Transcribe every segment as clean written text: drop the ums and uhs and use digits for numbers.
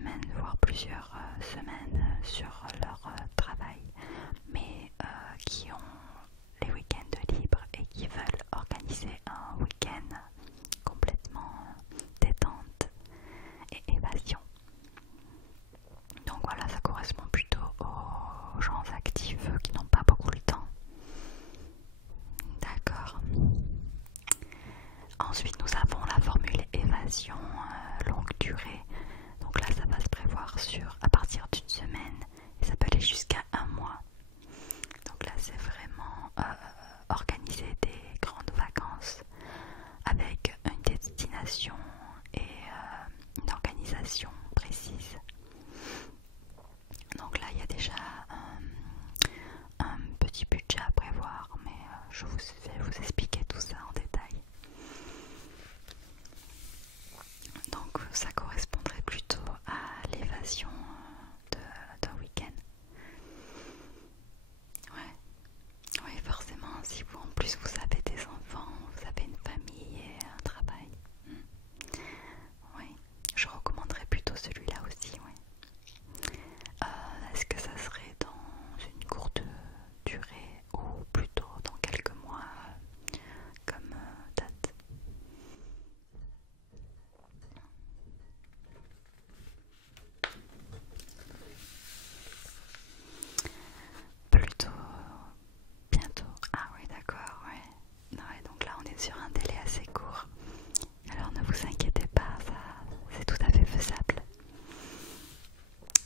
semaines, voire plusieurs semaines sur leur travail, mais qui ont les week-ends libres et qui veulent organiser un week-end complètement détente et évasion. Donc voilà, ça correspond plutôt aux gens actifs qui n'ont pas beaucoup le temps. D'accord. Ensuite, nous avons la formule évasion longue durée. Donc là, ça va se prévoir à partir d'une semaine et ça peut aller jusqu'à un mois. Donc là, c'est vraiment organiser des grandes vacances avec une destination et une organisation précise. Donc là, il y a déjà un petit budget à prévoir, mais je vais vous expliquer tout ça en détail. Donc ça correspondrait plutôt à l'évasion d'un week-end. Ouais. Oui, forcément, si vous en plus vous avez des enfants, vous avez une famille et un travail. Oui, je recommanderais plutôt celui-là aussi, oui. Est-ce que ça serait dans une courte durée ou plutôt dans quelques mois comme date? Plutôt bientôt. Ah oui, d'accord, ouais. Ouais, donc là on est sur un délai assez court. Alors ne vous inquiétez pas, ça c'est tout à fait faisable.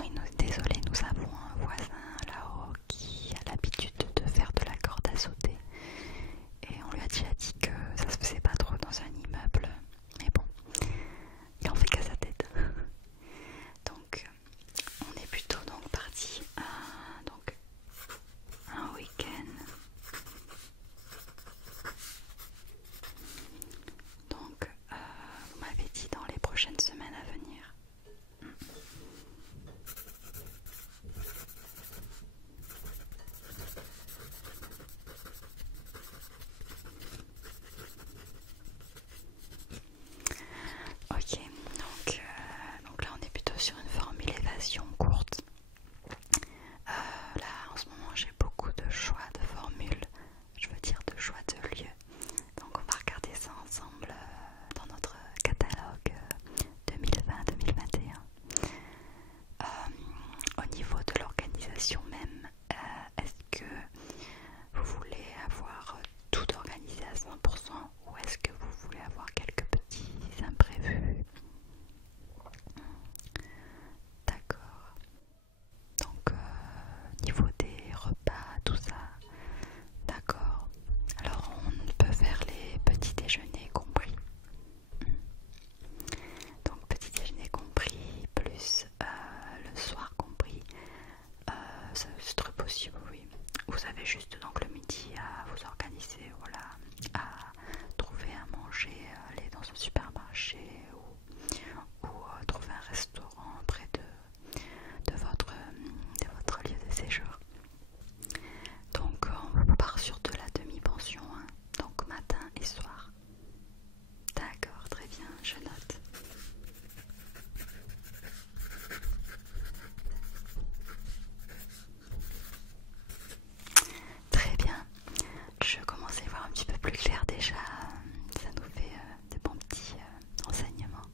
Oui, désolé, nous avons un voisin là-haut qui a l'habitude de faire de la corde à sauter. Et on lui a déjà dit que ça se faisait pas trop dans un immeuble. Mais bon, il en fait qu'à sa tête. Donc on est plutôt donc parti donc un week-end. Donc vous m'avez dit dans les prochaines semaines à venir. Ok, donc là on est plutôt sur une formule évasion courte. Là en ce moment j'ai beaucoup de choix de formules, je veux dire de choix de lieux. Donc on va regarder ça ensemble dans notre catalogue 2020-2021. Au niveau de l'organisation même, est-ce que vous voulez avoir tout organisé à 100% ou est-ce que vous voulez avoir quelques petits imprévus? D'accord. Donc niveau des repas, tout ça, d'accord. Alors on peut faire les petits déjeuners compris. Donc petit déjeuner compris, plus le soir compris. C'est très possible, oui. Vous avez juste donc le midi à vous organiser, voilà, à trouver à manger, aller dans un supermarché ou trouver un restaurant près de votre lieu de séjour. Donc on part sur de la demi-pension, hein. Donc matin et soir. D'accord, très bien, je note. Très bien, je commence à y voir un petit peu plus clair déjà, ça nous fait des bons petits renseignements.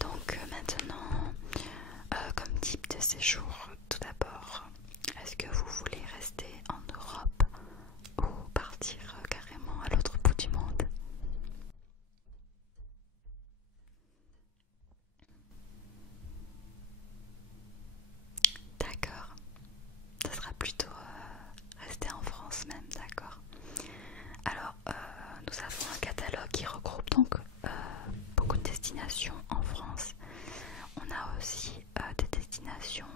Donc maintenant, comme type de séjour, tout d'abord, est-ce que vous voulez rester en Europe ou partir carrément à l'autre bout du monde? D'accord, ça sera plutôt rester en France même, d'accord. Alors, nous avons un catalogue qui regroupe donc beaucoup de destinations en France. On a aussi des destinations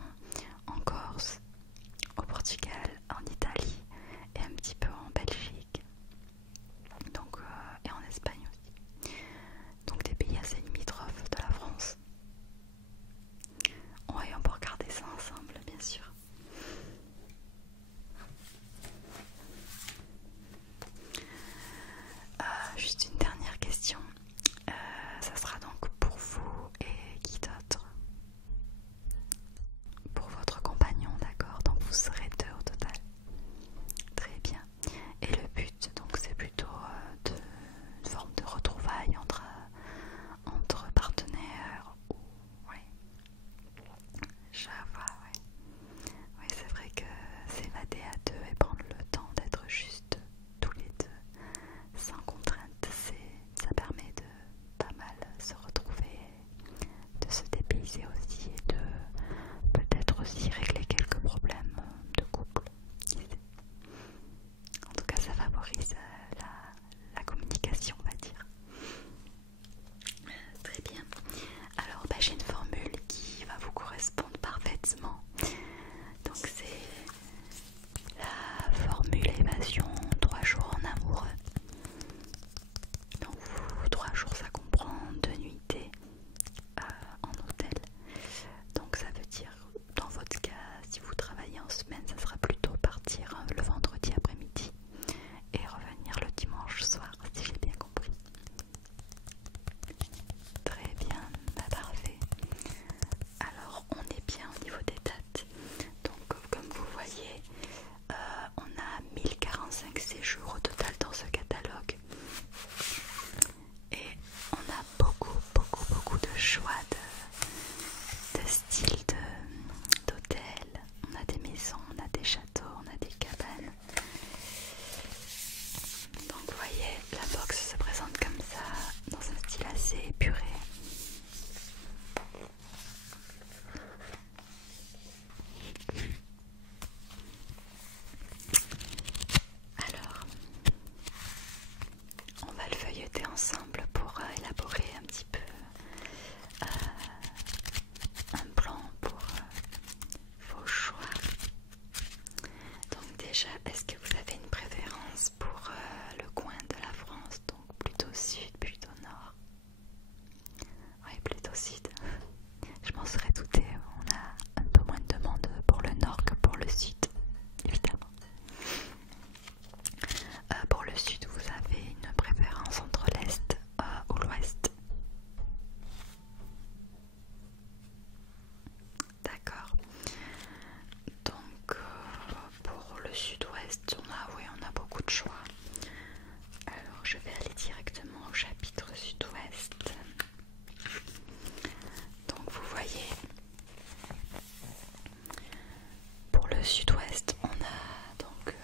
sud-ouest, on a donc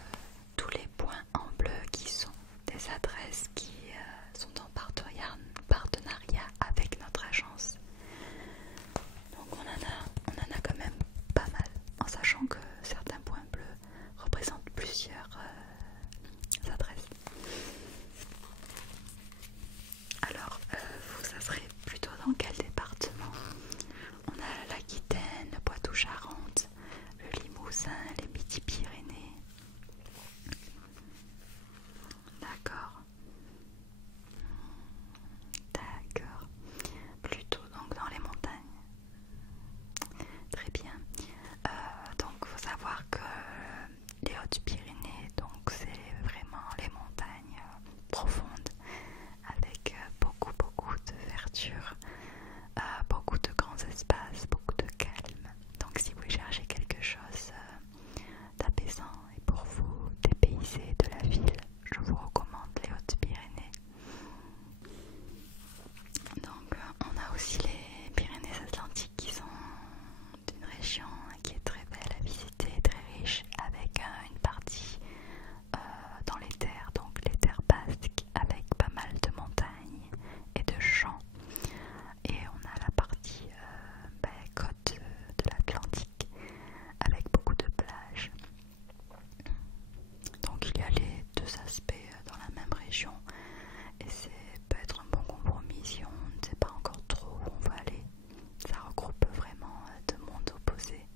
tous les points en bleu qui sont des adresses qui sont en partenariat avec notre agence. Donc on en a quand même pas mal, en sachant que certains points bleus représentent plusieurs adresses. Alors, vous, ça serait plutôt dans quel département? On a l'Aquitaine, le Poitou-Charentes, le Limousin, les Midi-Pyrénées. D'accord. D'accord. Plutôt donc dans les montagnes. Très bien. Donc, faut savoir que les Hautes-Pyrénées, donc c'est vraiment les montagnes profondes avec beaucoup de verdure, beaucoup de grands espaces, beaucoup de calme. Donc si vous cherchez quelque chose d'apaisant et pour vous dépayser de la ville, je vous recommande les Hautes-Pyrénées. Donc on a aussi les Pyrénées-Atlantiques qui sont une région qui est très belle à visiter, très riche, avec une partie dans les terres, donc les terres basques, avec pas mal de montagnes et de champs. Et on a la partie côte de l'Atlantique, avec beaucoup de plages. Donc il y a les deux aspects dans la même région, et c'est peut être un bon compromis si on ne sait pas encore trop où on va aller. Ça regroupe vraiment deux mondes opposés.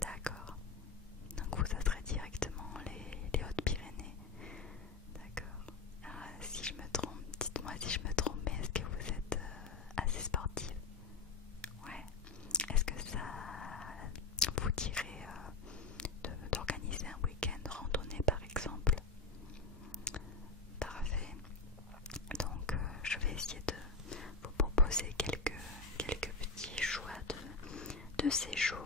D'accord. Donc vous, ça serait directement les Hautes-Pyrénées. D'accord. Si je me trompe, dites-moi si je me trompe, mais est-ce que vous êtes assez sportive? Ouais. Est-ce que ça vous dirait d'organiser un week-end randonnée par exemple? Parfait. Donc je vais essayer de vous proposer quelques petits choix de séjours